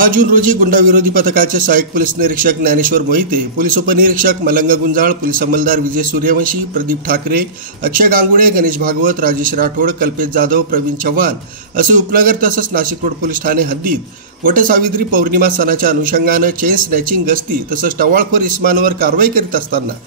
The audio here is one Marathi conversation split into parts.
10 जून रोजी गुंडाविरोधी पथकाचे सहाय्यक पोलीस निरीक्षक ज्ञानेश्वर मोहिते, पोलीस उपनिरीक्षक मलंग गुंजाळ, पोलीस अंमलदार विजय सूर्यवंशी, प्रदीप ठाकरे, अक्षय गांगुडे, गणेश भागवत, राजेश राठोड, कल्पेश जाधव, प्रवीण चव्हाण असे उपनगर तसंच नाशिक रोड पोलीस ठाणे हद्दीत वटसावित्री पौर्णिमा सणाच्या अनुषंगानं चेन स्नॅचिंग गस्ती तसंच टवाळखोर इस्मांवर कारवाई करीत असताना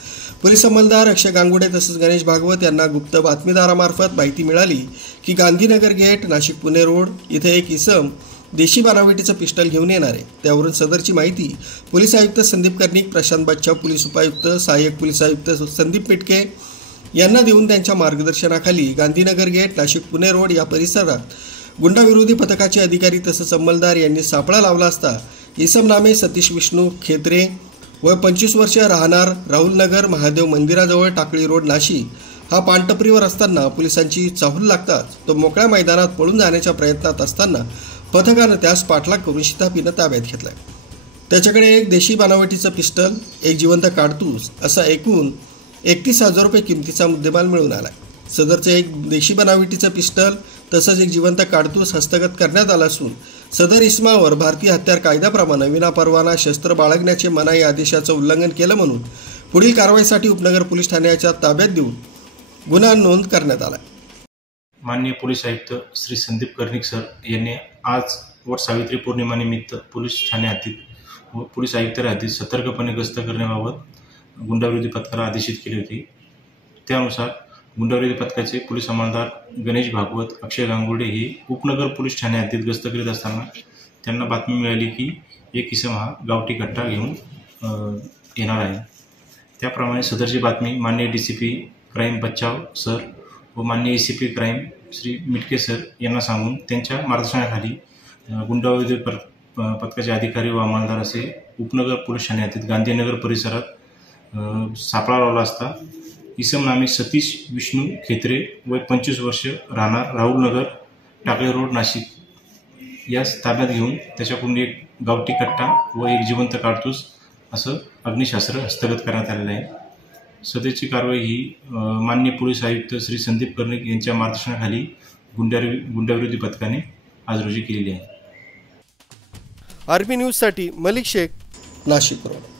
पोलीस अंमलदार अक्षय गांगुडे तसंच गणेश भागवत यांना गुप्त बातमीदारामार्फत माहिती मिळाली की गांधीनगर गेट नाशिक पुणे रोड इथे एक इसम देशी बनावटीचं पिस्टल घेऊन येणार आहे। त्यावरून सदरची माहिती पोलीस आयुक्त संदीप कर्णिक, प्रशांत बच्चाव, पोलीस उपायुक्त, सहाय्यक पोलीस आयुक्त संदीप मिटके यांना देऊन त्यांच्या मार्गदर्शनाखाली गांधीनगर गेट नाशिक पुणे रोड या परिसरात गुंडाविरोधी पथकाचे अधिकारी तसंच अंमलदार यांनी सापळा लावला असता इसम नामे सतीश विष्णू खेत्रे व 25 वर्ष राहणार राहुलनगर महादेव मंदिराजवळ टाकळी रोड नाशिक हा पानटपरीवर असताना पोलिसांची चाहूल लागताच तो मोकळ्या मैदानात पळून जाण्याच्या प्रयत्नात असताना पथकानं त्यास पाठलाग करून शिताफीनं ताब्यात घेतलाय। त्याच्याकडे एक देशी बनावटीचं पिस्टल, एक जिवंत काडतूस असा एकूण 31,000 रुपये किमतीचा मुद्देमाल मिळून आलाय। सदरचं एक देशी बनावटीचं पिस्टल तसंच एक जिवंत काडतूस हस्तगत करण्यात आला असून सदर इस्मावर भारतीय हत्यार कायद्याप्रमाणे विनापरवाना शस्त्र बाळगण्याचे मनाई आदेशाचं उल्लंघन केलं म्हणून पुढील कारवाईसाठी उपनगर पोलीस ठाण्याच्या ताब्यात देऊन गुन्हा नोंद करण्यात आला। माननीय पोलीस आयुक्त श्री संदीप कर्णिक सर यांनी आज वट सावित्री पौर्णिमेनिमित्त पोलीस ठाणे हद्दीत व पोलीस आयुक्त हद्दीत सतर्कपणे गस्त करण्याबाबत गुंडाविरोधी पथकाला आदेशित केली होती। त्यानुसार गुंडाविरोधी पथकाचे पोलीस अंमलदार गणेश भागवत, अक्षय गांगुडे हे उपनगर पोलीस ठाणे हद्दीत गस्त करीत असताना त्यांना बातमी मिळाली की एक इसम हा गावठी कट्टा घेऊन येणार आहे। त्याप्रमाणे सदरची बातमी माननीय DCP क्राईम बच्चाव सर व माननीय ACP crime Shri Mitke sir यांना सांगून त्यांच्या मार्गदर्शनाखाली गुंडाविरोधी पथकाचे अधिकारी व अंमलदार असे उपनगर पोलीस ठाणे हद्दीत गांधीनगर परिसरात सापळा लावला असता इसम नामे सतीश विष्णू खेत्रे व 25 वर्ष राहणार राहुलनगर टाकळी रोड नाशिक यास ताब्यात घेऊन त्याच्याकडून एक गावठी कट्टा व एक जिवंत काडतूस असं अग्निशास्त्र हस्तगत करण्यात आलेलं आहे। सदरची कारवाई ही माननीय पोलीस आयुक्त श्री संदीप कर्णिक यांच्या मार्गदर्शनाखाली गुंडाविरोधी पथकाने आज रोजी केलेली आहे। RP न्यूजसाठी मलिक शेख, नाशिक रोड।